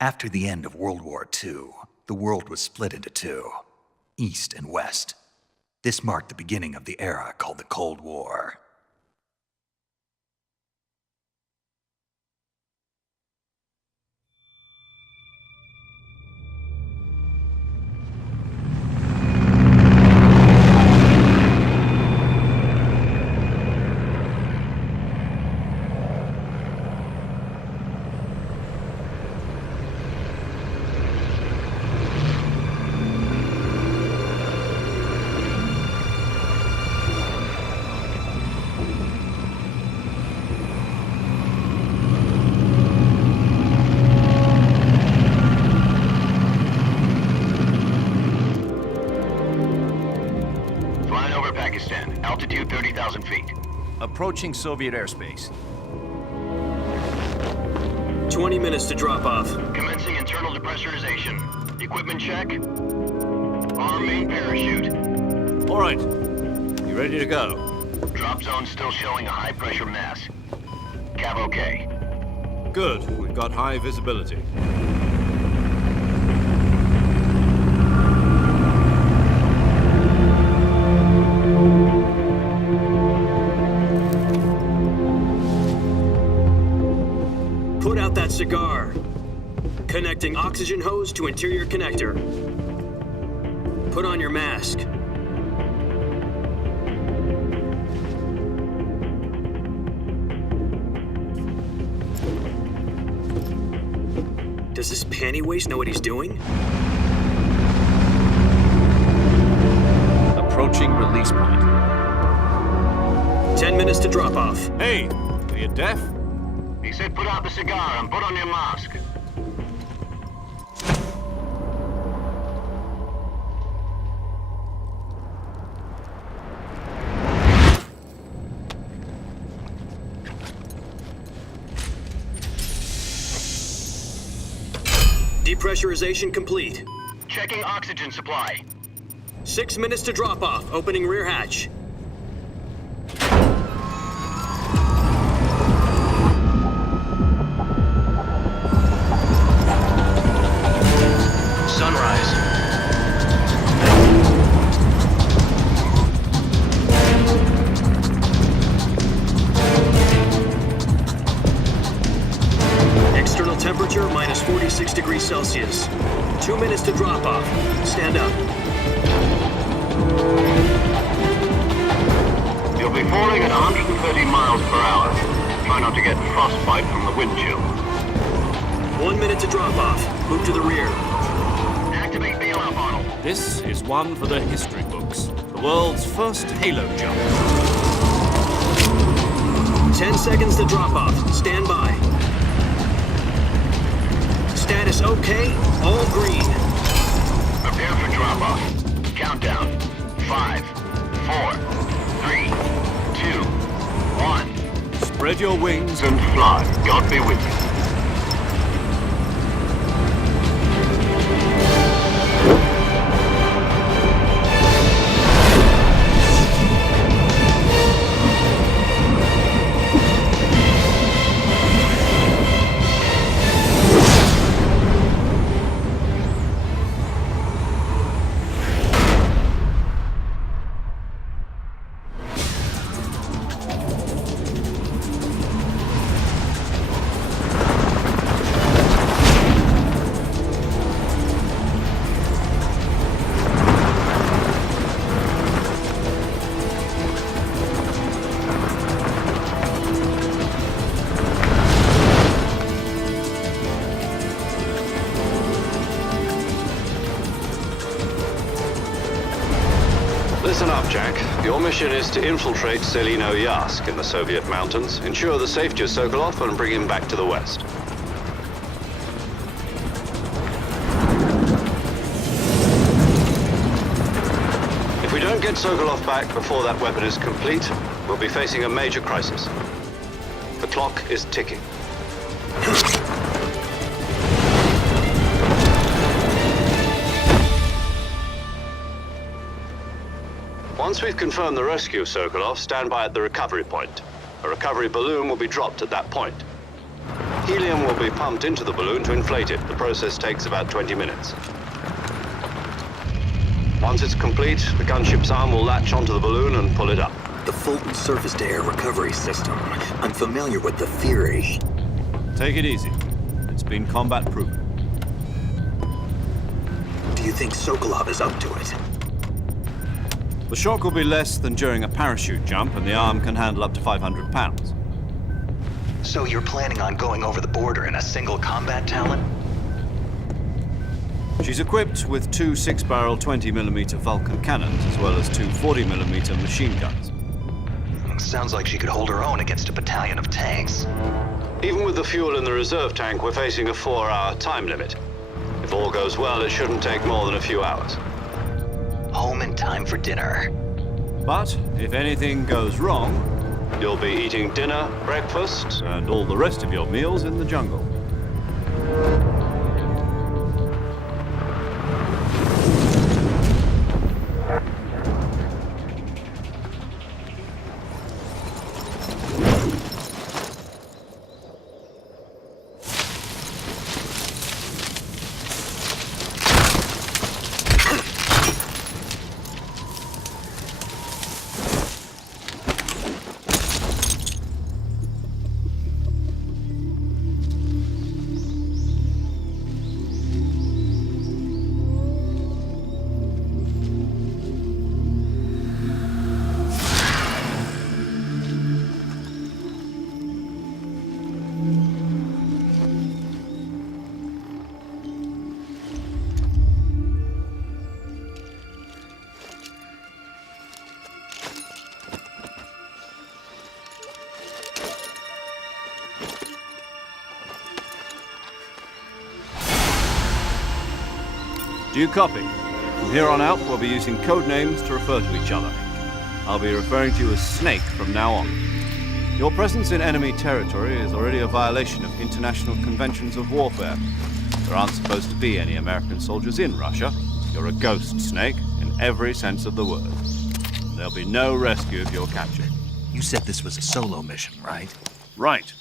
After the end of World War II, the world was split into two, East and West. This marked the beginning of the era called the Cold War. Altitude 30,000 feet. Approaching Soviet airspace. 20 minutes to drop off. Commencing internal depressurization. Equipment check. Arm main parachute. All right. You ready to go? Drop zone still showing a high pressure mass. Cav okay. Good. We've got high visibility. Put out that cigar. Connecting oxygen hose to interior connector. Put on your mask. Does this panty waste know what he's doing? Approaching release point. 10 minutes to drop off. Hey, are you deaf? He said put out the cigar and put on your mask. Depressurization complete. Checking oxygen supply. 6 minutes to drop off. Opening rear hatch. Sunrise. External temperature minus 46 degrees Celsius. 2 minutes to drop off. Stand up. You'll be falling at 130 miles per hour. Try not to get frostbite from the wind chill. 1 minute to drop off. Move to the rear. Activate bailout model. This is one for the history books. The world's first halo jump. 10 seconds to drop off. Stand by. Status okay. All green. Prepare for drop off. Countdown. 5, 4, 3, 2, 1. Spread your wings. And fly. God be with you. Listen up, Jack. Your mission is to infiltrate Selino-Yask in the Soviet mountains, ensure the safety of Sokolov, and bring him back to the West. If we don't get Sokolov back before that weapon is complete, we'll be facing a major crisis. The clock is ticking. Once we've confirmed the rescue of Sokolov, stand by at the recovery point. A recovery balloon will be dropped at that point. Helium will be pumped into the balloon to inflate it. The process takes about 20 minutes. Once it's complete, the gunship's arm will latch onto the balloon and pull it up. The Fulton surface-to-air recovery system. I'm familiar with the theory. Take it easy. It's been combat-proven. Do you think Sokolov is up to it? The shock will be less than during a parachute jump, and the arm can handle up to 500 pounds. So you're planning on going over the border in a single combat talent? She's equipped with two 6-barrel 20mm Vulcan cannons, as well as two 40mm machine guns. Sounds like she could hold her own against a battalion of tanks. Even with the fuel in the reserve tank, we're facing a 4-hour time limit. If all goes well, it shouldn't take more than a few hours. Home in time for dinner. But if anything goes wrong, You'll be eating dinner, breakfast, and all the rest of your meals in the jungle. Do you copy? From here on out, we'll be using code names to refer to each other. I'll be referring to you as Snake from now on. Your presence in enemy territory is already a violation of international conventions of warfare. There aren't supposed to be any American soldiers in Russia. You're a ghost, Snake, in every sense of the word. There'll be no rescue if you're captured. You said this was a solo mission, right? Right.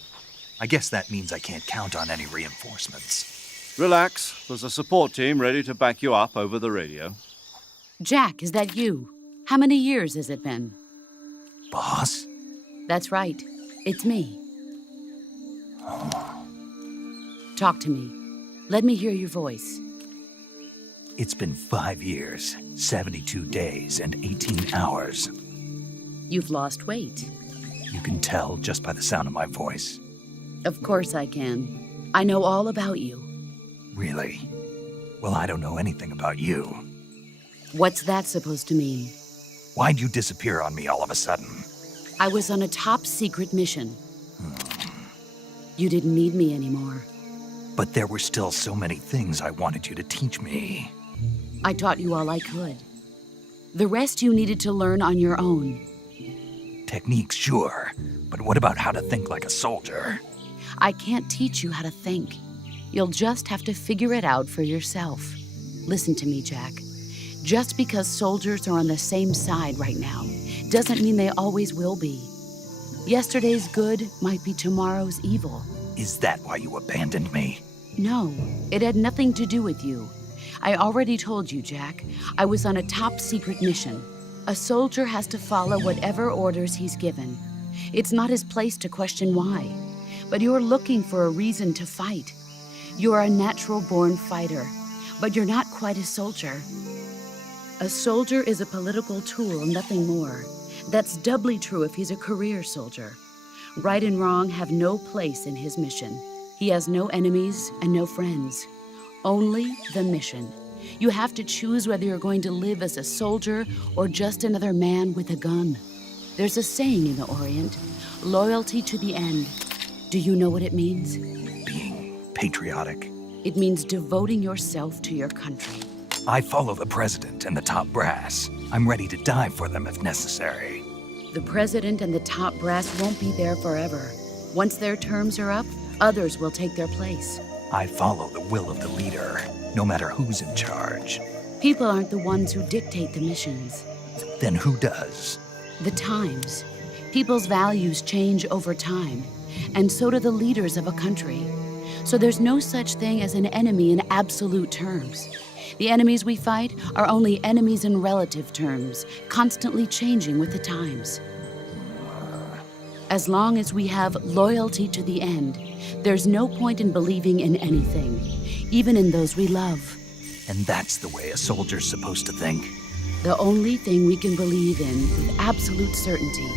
I guess that means I can't count on any reinforcements. Relax. There's a support team ready to back you up over the radio. Jack, is that you? How many years has it been? Boss? That's right. It's me. Talk to me. Let me hear your voice. It's been 5 years, 72 days, and 18 hours. You've lost weight. You can tell just by the sound of my voice. Of course I can. I know all about you. Really? Well, I don't know anything about you. What's that supposed to mean? Why'd you disappear on me all of a sudden? I was on a top-secret mission. You didn't need me anymore. But there were still so many things I wanted you to teach me. I taught you all I could. The rest you needed to learn on your own. Techniques, sure. But what about how to think like a soldier? I can't teach you how to think. You'll just have to figure it out for yourself. Listen to me, Jack. Just because soldiers are on the same side right now doesn't mean they always will be. Yesterday's good might be tomorrow's evil. Is that why you abandoned me? No, it had nothing to do with you. I already told you, Jack. I was on a top-secret mission. A soldier has to follow whatever orders he's given. It's not his place to question why. But you're looking for a reason to fight. You're a natural-born fighter, but you're not quite a soldier. A soldier is a political tool, nothing more. That's doubly true if he's a career soldier. Right and wrong have no place in his mission. He has no enemies and no friends. Only the mission. You have to choose whether you're going to live as a soldier or just another man with a gun. There's a saying in the Orient, loyalty to the end. Do you know what it means? Being patriotic. It means devoting yourself to your country. I follow the president and the top brass. I'm ready to die for them if necessary. The president and the top brass won't be there forever. Once their terms are up, others will take their place. I follow the will of the leader, no matter who's in charge. People aren't the ones who dictate the missions. Then who does? The times. People's values change over time, and so do the leaders of a country. So there's no such thing as an enemy in absolute terms. The enemies we fight are only enemies in relative terms, constantly changing with the times. As long as we have loyalty to the end, there's no point in believing in anything, even in those we love. And that's the way a soldier's supposed to think. The only thing we can believe in with absolute certainty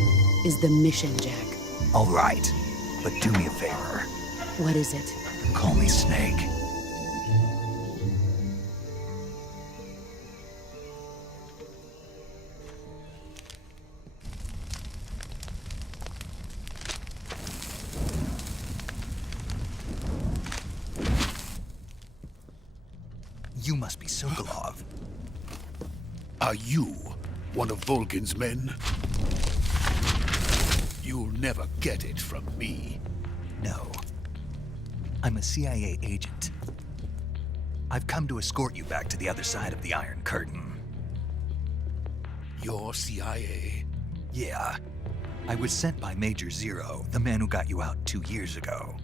is the mission, Jack. All right, but do me a favor. What is it? Call me Snake. You must be Sokolov. Are you one of Volgin's men? You'll never get it from me. No. I'm a CIA agent. I've come to escort you back to the other side of the Iron Curtain. You're CIA? Yeah. I was sent by Major Zero, the man who got you out 2 years ago.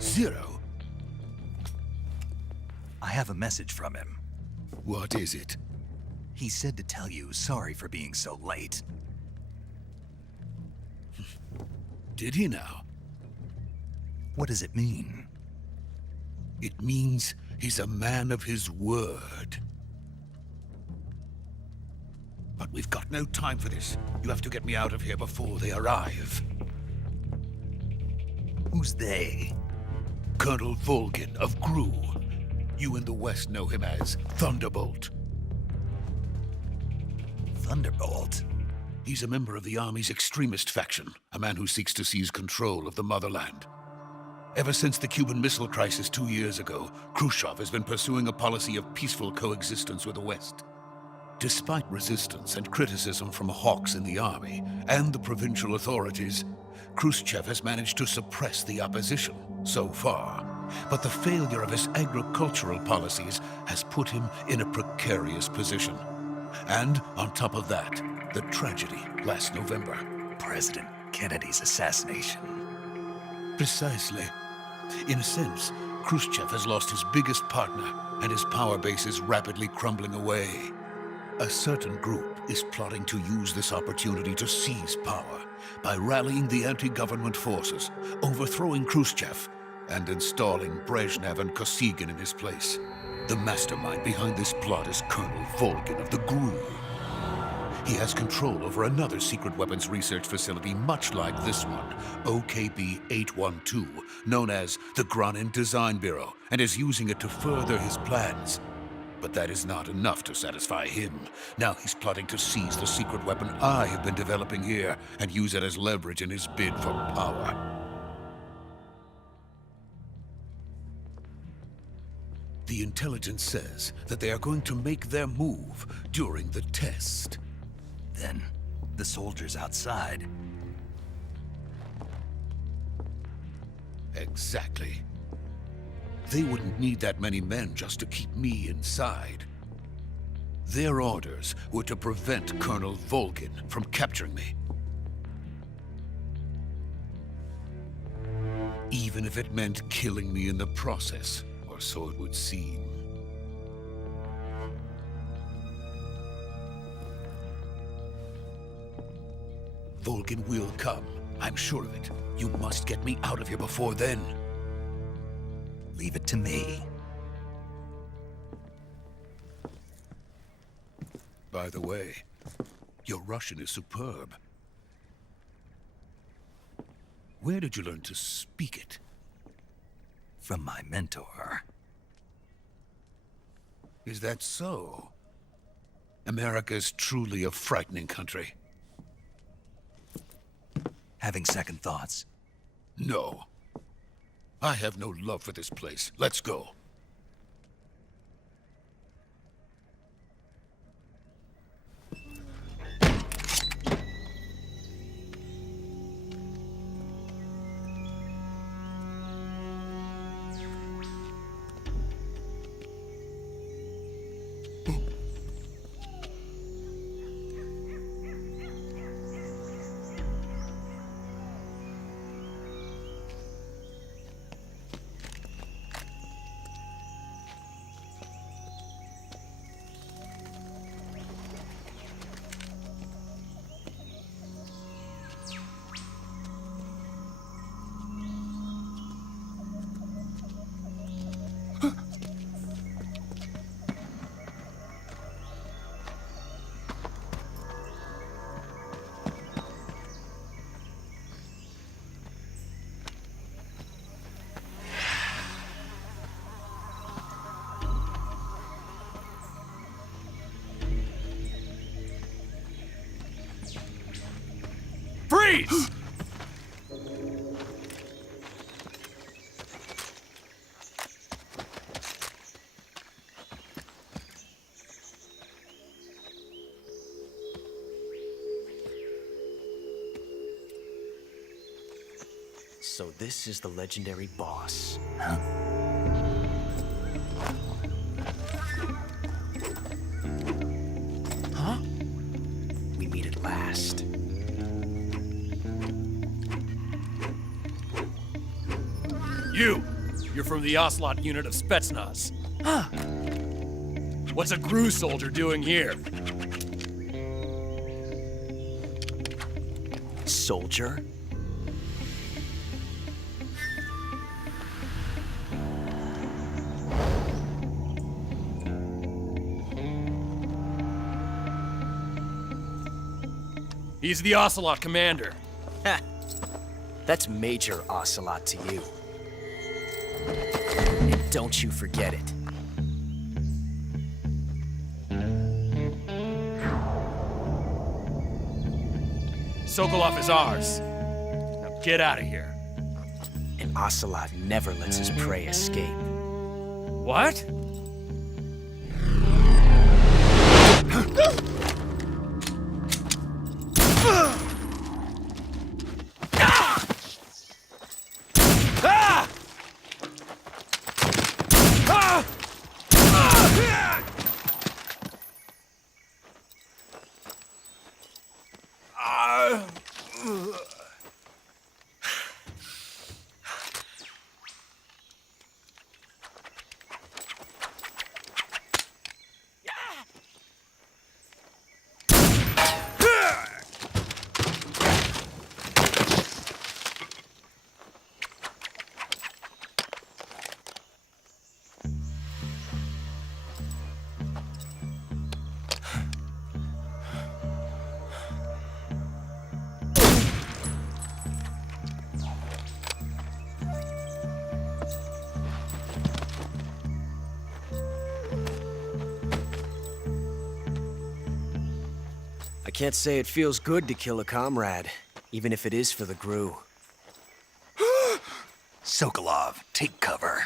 Zero? I have a message from him. What is it? He said to tell you sorry for being so late. Did he now? What does it mean? It means he's a man of his word. But we've got no time for this. You have to get me out of here before they arrive. Who's they? Colonel Volgin of GRU. You in the West know him as Thunderbolt. Thunderbolt? He's a member of the Army's extremist faction, a man who seeks to seize control of the motherland. Ever since the Cuban Missile Crisis 2 years ago, Khrushchev has been pursuing a policy of peaceful coexistence with the West. Despite resistance and criticism from hawks in the army and the provincial authorities, Khrushchev has managed to suppress the opposition so far. But the failure of his agricultural policies has put him in a precarious position. And on top of that, the tragedy last November. President Kennedy's assassination. Precisely. In a sense, Khrushchev has lost his biggest partner, and his power base is rapidly crumbling away. A certain group is plotting to use this opportunity to seize power by rallying the anti-government forces, overthrowing Khrushchev, and installing Brezhnev and Kosygin in his place. The mastermind behind this plot is Colonel Volgin of the GRU. He has control over another secret weapons research facility much like this one, OKB-812, known as the Granin Design Bureau, and is using it to further his plans. But that is not enough to satisfy him. Now he's plotting to seize the secret weapon I have been developing here and use it as leverage in his bid for power. The intelligence says that they are going to make their move during the test. Then, the soldiers outside. Exactly. They wouldn't need that many men just to keep me inside. Their orders were to prevent Colonel Volgin from capturing me. Even if it meant killing me in the process, or so it would seem. Volgin will come. I'm sure of it. You must get me out of here before then. Leave it to me. By the way, your Russian is superb. Where did you learn to speak it? From my mentor. Is that so? America is truly a frightening country. Having second thoughts? No. I have no love for this place. Let's go. Freeze! So this is the legendary boss. Huh? We meet at last. You're from the Ocelot unit of Spetsnaz. Huh. What's a GRU soldier doing here? Soldier? He's the Ocelot commander. Ha! That's Major Ocelot to you. And don't you forget it. Sokolov is ours. Now get out of here. And Ocelot never lets his prey escape. What? I can't say it feels good to kill a comrade, even if it is for the GRU. Sokolov, take cover.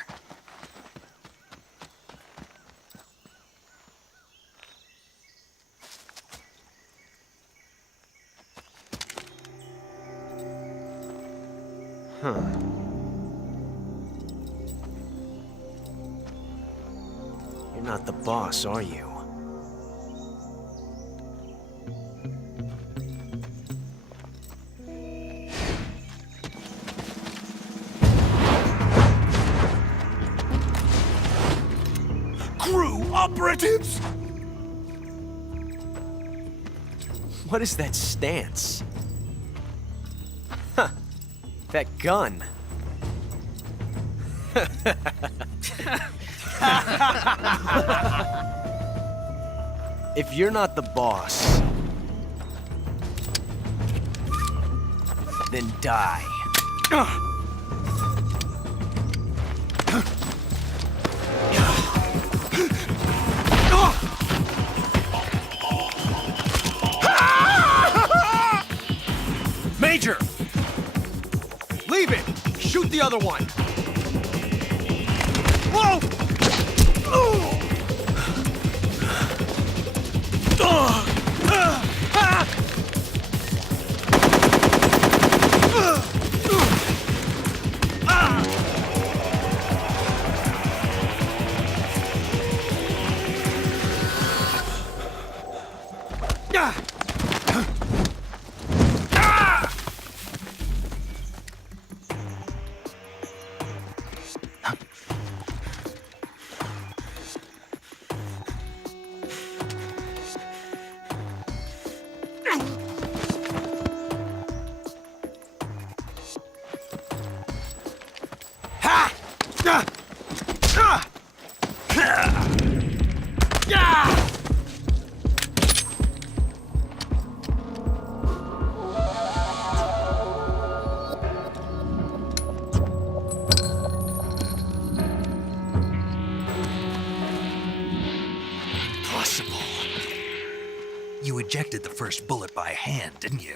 Huh. You're not the boss, are you? GRU operatives! What is that stance? Huh. That gun. If you're not the boss, then die. Major! Leave it! Shoot the other one! Whoa! You ejected the first bullet by hand, didn't you?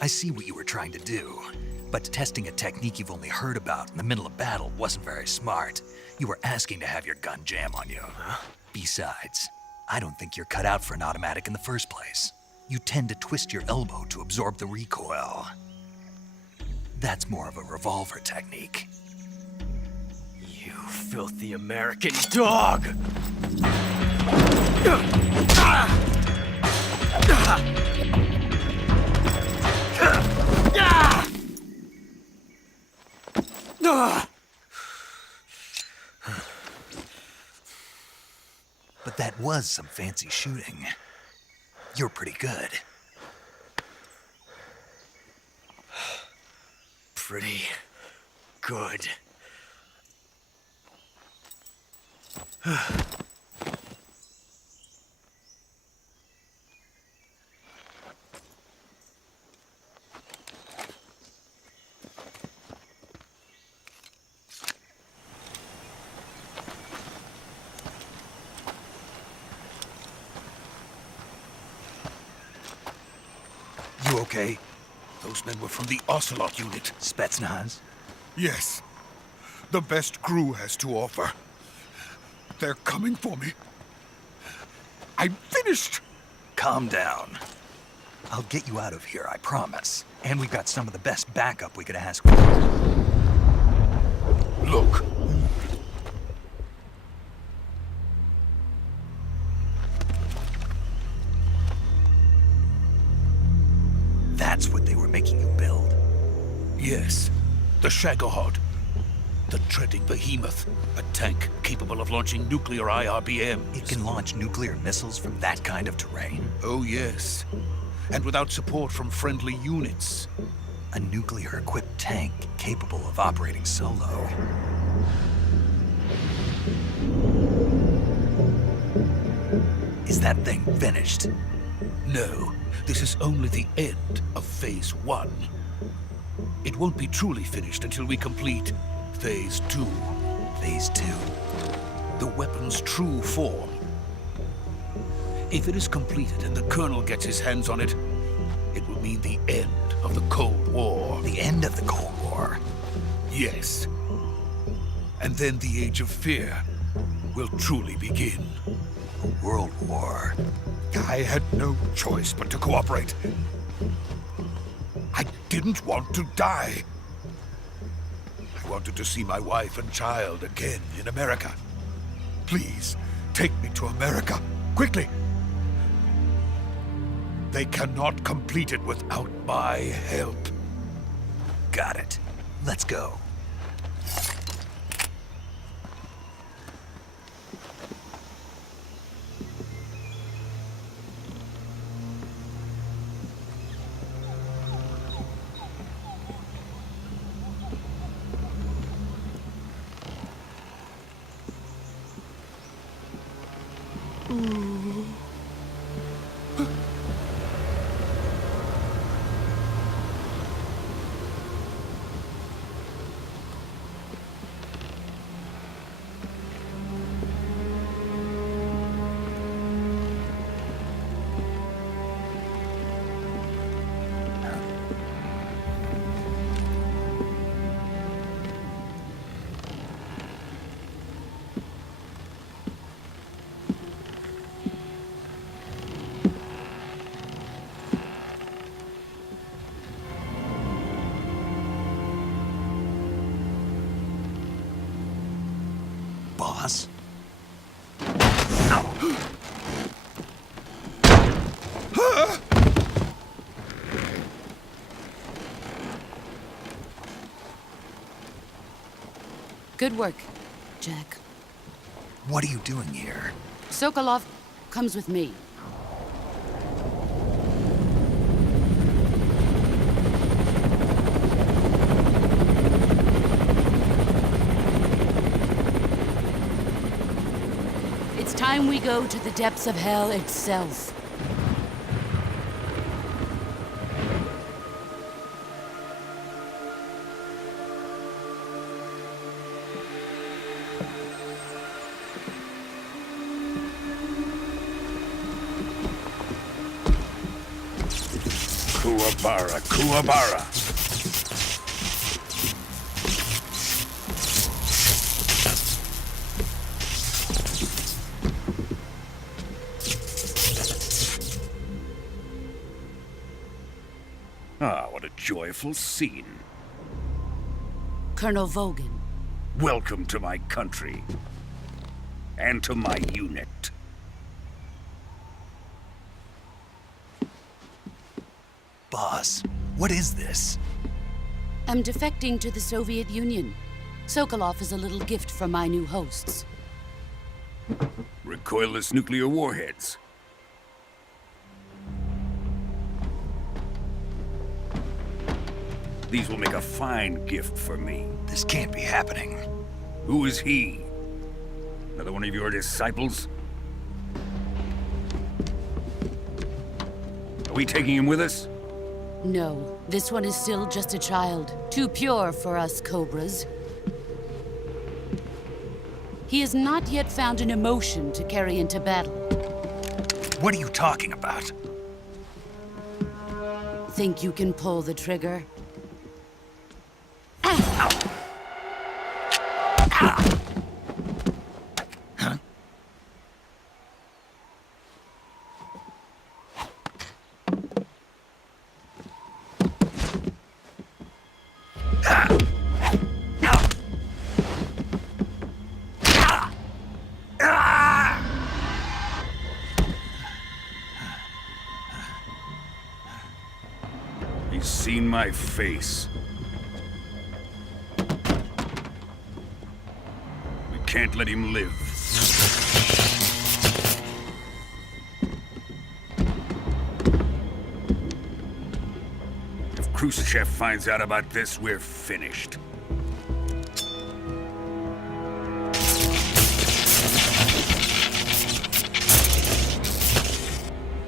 I see what you were trying to do, but testing a technique you've only heard about in the middle of battle wasn't very smart. You were asking to have your gun jam on you. Besides, I don't think you're cut out for an automatic in the first place. You tend to twist your elbow to absorb the recoil. That's more of a revolver technique. You filthy American dog! But that was some fancy shooting. You're pretty good. Pretty good. You okay? Those men were from the Ocelot unit. Spetsnaz? Yes. The best crew has to offer. They're coming for me. I'm finished! Calm down. I'll get you out of here, I promise. And we've got some of the best backup we could ask for. Look. That's what they were making you build. Yes. The Shagohod. The treading behemoth. A tank capable of launching nuclear IRBMs. It can launch nuclear missiles from that kind of terrain. Oh, yes. And without support from friendly units. A nuclear-equipped tank capable of operating solo. Is that thing finished? No, this is only the end of Phase 1. It won't be truly finished until we complete Phase 2. Phase 2. The weapon's true form. If it is completed and the Colonel gets his hands on it, it will mean the end of the Cold War. The end of the Cold War? Yes. And then the Age of Fear will truly begin. A world war. I had no choice but to cooperate. I didn't want to die. I wanted to see my wife and child again in America. Please, take me to America, quickly. They cannot complete it without my help. Got it. Let's go. Boss? Good work, Jack. What are you doing here? Sokolov comes with me. It's time we go to the depths of hell itself. Cool Kuwabara, Kuwabara. Ah, what a joyful scene. Colonel Vogan. Welcome to my country. And to my unit. Boss, what is this? I'm defecting to the Soviet Union. Sokolov is a little gift from my new hosts. Recoilless nuclear warheads. These will make a fine gift for me. This can't be happening. Who is he? Another one of your disciples? Are we taking him with us? No, this one is still just a child. Too pure for us Cobras. He has not yet found an emotion to carry into battle. What are you talking about? Think you can pull the trigger? He's seen my face. We can't let him live. If Khrushchev finds out about this, we're finished.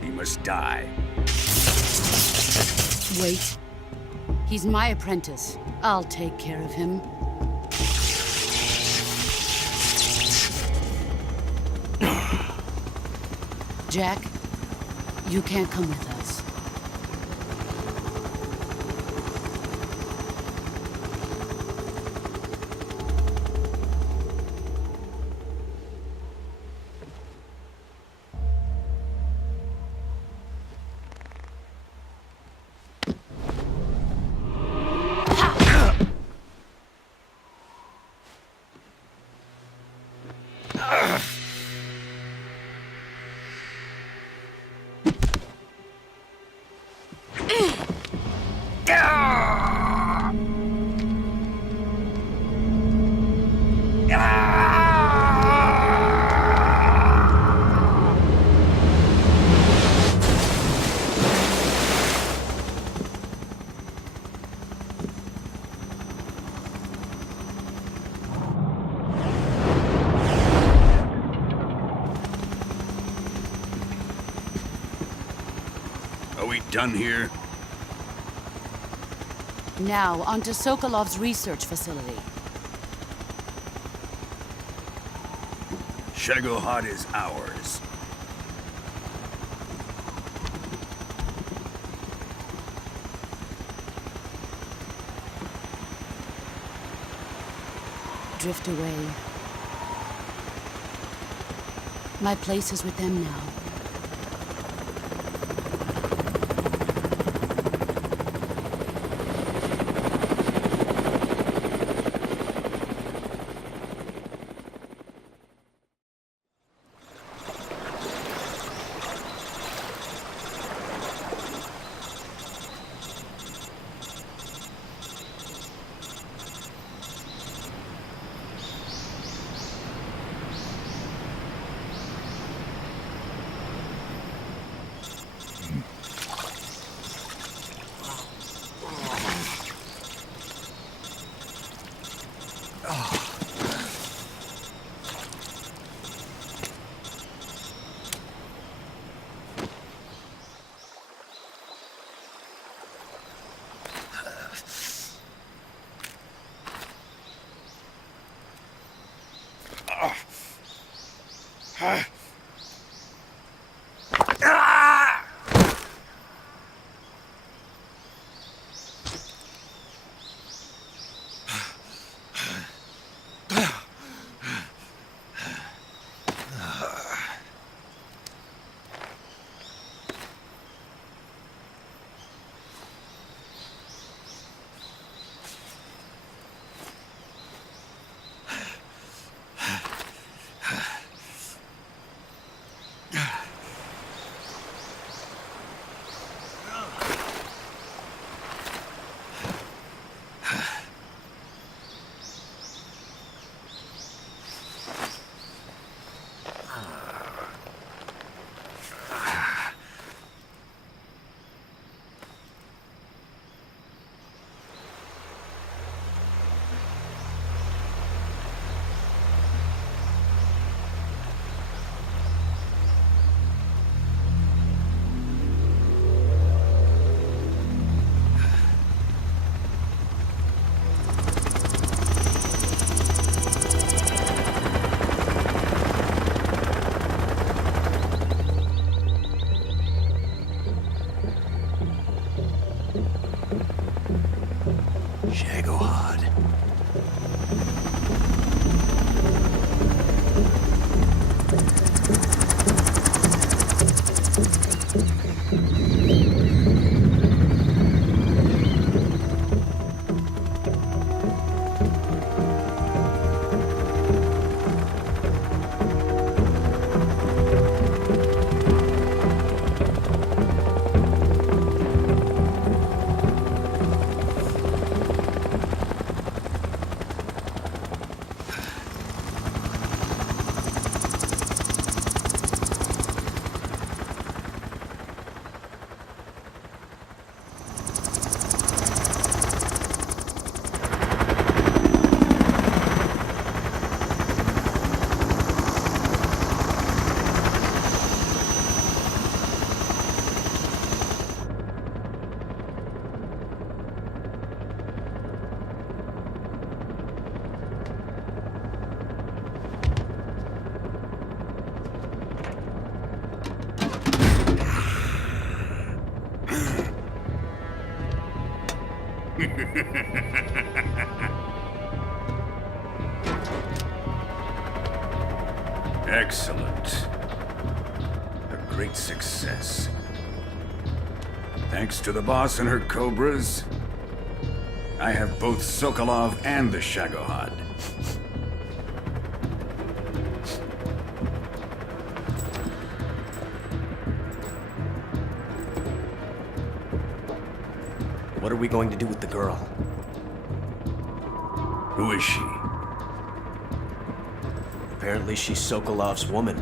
He must die. Wait. He's my apprentice. I'll take care of him. Jack, you can't come with us. Are we done here? Now, onto Sokolov's research facility. Shagohod is ours. Drift away. My place is with them now. Shagohod. Excellent. A great success. Thanks to the boss and her cobras, I have both Sokolov and the Shagohod. What are we going to do with the girl? Who is she? Apparently she's Sokolov's woman.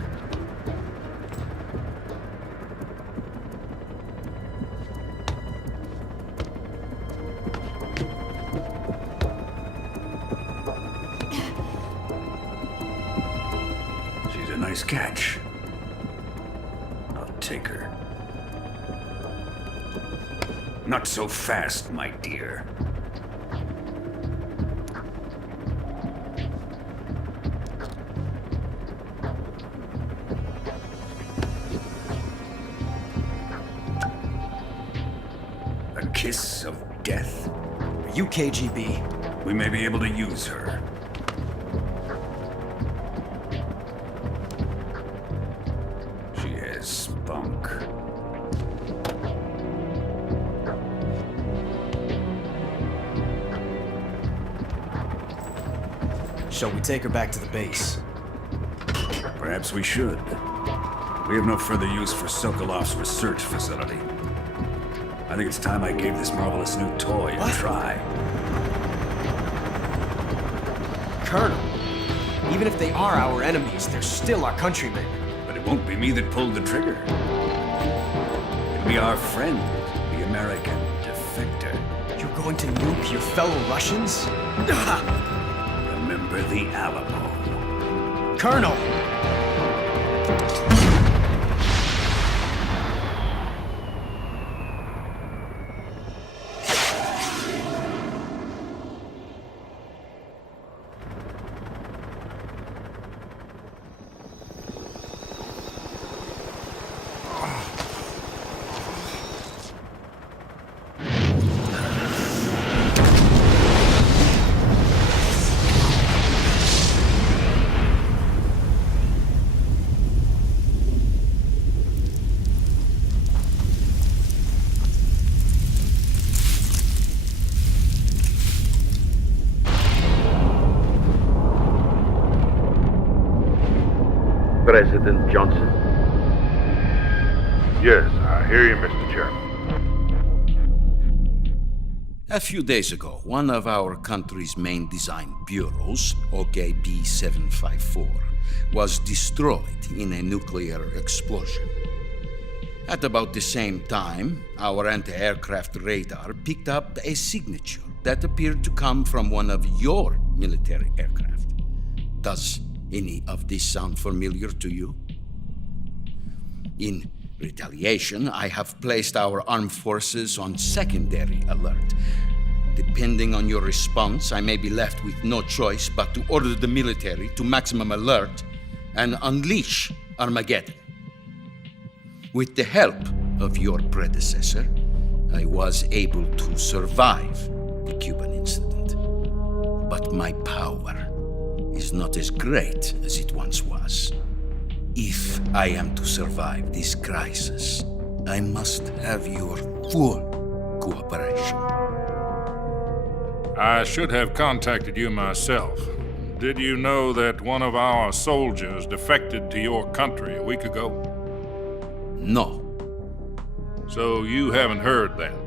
She's a nice catch. I'll take her. Not so fast, my dear. A kiss of death? Are you KGB? We may be able to use her. She has spunk. Shall we take her back to the base? Perhaps we should. We have no further use for Sokolov's research facility. I think it's time I gave this marvelous new toy a try. Colonel, even if they are our enemies, they're still our countrymen. But it won't be me that pulled the trigger. It'll be our friend, the American defector. You're going to nuke your fellow Russians? Remember the Alamo. Colonel! President Johnson. Yes, I hear you, Mr. Chairman. A few days ago, one of our country's main design bureaus, OKB 754, was destroyed in a nuclear explosion. At about the same time, our anti-aircraft radar picked up a signature that appeared to come from one of your military aircraft. Does any of this sound familiar to you? In retaliation, I have placed our armed forces on secondary alert. Depending on your response, I may be left with no choice but to order the military to maximum alert and unleash Armageddon. With the help of your predecessor, I was able to survive the Cuban incident. my power is not as great as it once was. If I am to survive this crisis, I must have your full cooperation. I should have contacted you myself. Did you know that one of our soldiers defected to your country a week ago? No. So you haven't heard then.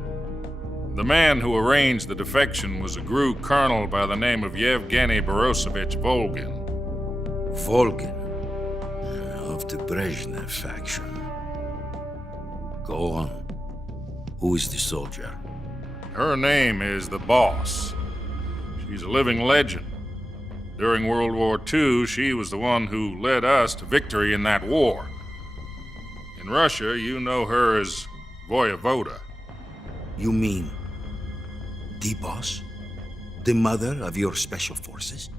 The man who arranged the defection was a GRU colonel by the name of Yevgeny Borosovich Volgin. Volgin, of the Brezhnev faction. Go on. Who is the soldier? Her name is the Boss. She's a living legend. During World War II, she was the one who led us to victory in that war. In Russia, you know her as Voyevoda. You mean the boss? The mother of your special forces?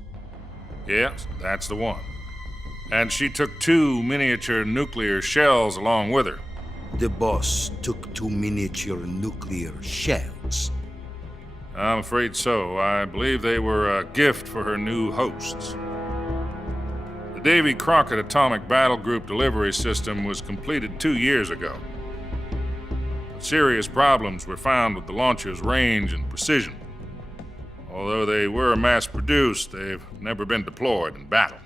Yes, that's the one. And she took 2 miniature nuclear shells along with her. The boss took 2 miniature nuclear shells. I'm afraid so. I believe they were a gift for her new hosts. The Davy Crockett Atomic Battle Group delivery system was completed 2 years ago. But serious problems were found with the launcher's range and precision. Although they were mass-produced, they've never been deployed in battle.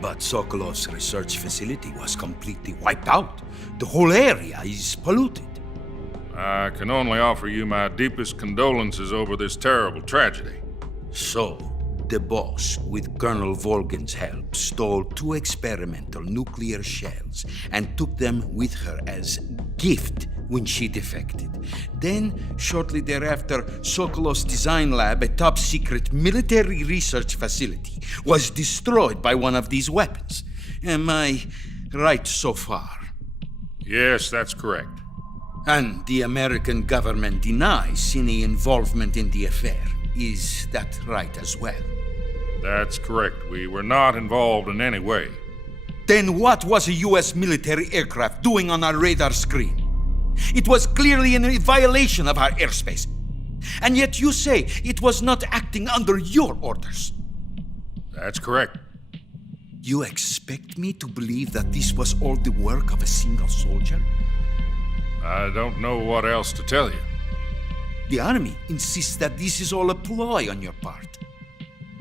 But Sokolov's research facility was completely wiped out. The whole area is polluted. I can only offer you my deepest condolences over this terrible tragedy. So, the boss, with Colonel Volgin's help, stole 2 experimental nuclear shells and took them with her as gift when she defected. Then, shortly thereafter, Sokolov's design lab, a top-secret military research facility, was destroyed by one of these weapons. Am I right so far? Yes, that's correct. And the American government denies any involvement in the affair. Is that right as well? That's correct. We were not involved in any way. Then what was a U.S. military aircraft doing on our radar screen? It was clearly in violation of our airspace. And yet you say it was not acting under your orders. That's correct. You expect me to believe that this was all the work of a single soldier? I don't know what else to tell you. The army insists that this is all a ploy on your part.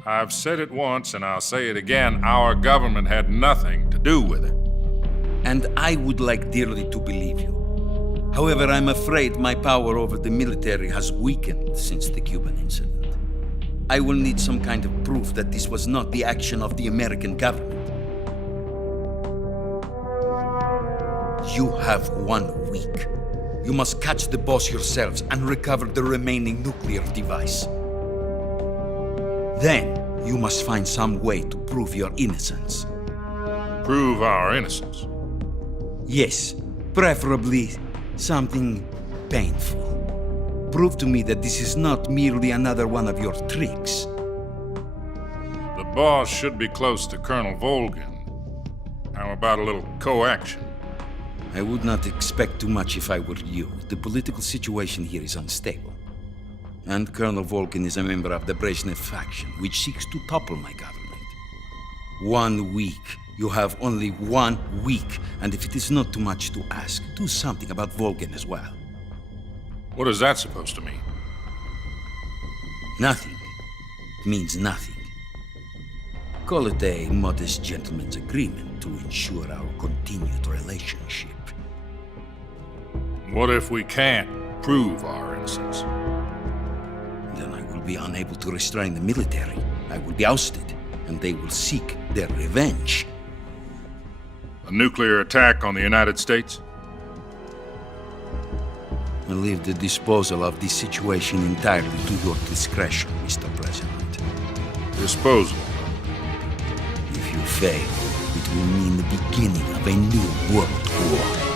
I've said it once and I'll say it again. Our government had nothing to do with it. And I would like dearly to believe you. However, I'm afraid my power over the military has weakened since the Cuban incident. I will need some kind of proof that this was not the action of the American government. You have 1 week. You must catch the boss yourselves and recover the remaining nuclear device. Then, you must find some way to prove your innocence. Prove our innocence? Yes, preferably something painful. Prove to me that this is not merely another one of your tricks. The boss should be close to Colonel Volgin. How about a little co-action? I would not expect too much if I were you. The political situation here is unstable. And Colonel Volgin is a member of the Brezhnev faction, which seeks to topple my government. 1 week. You have only 1 week, and if it is not too much to ask, do something about Volgin as well. What is that supposed to mean? Nothing. It means nothing. Call it a modest gentleman's agreement to ensure our continued relationship. What if we can't prove our innocence? Then I will be unable to restrain the military. I will be ousted, and they will seek their revenge. A nuclear attack on the United States? I leave the disposal of this situation entirely to your discretion, Mr. President. Disposal? If you fail, it will mean the beginning of a new world war.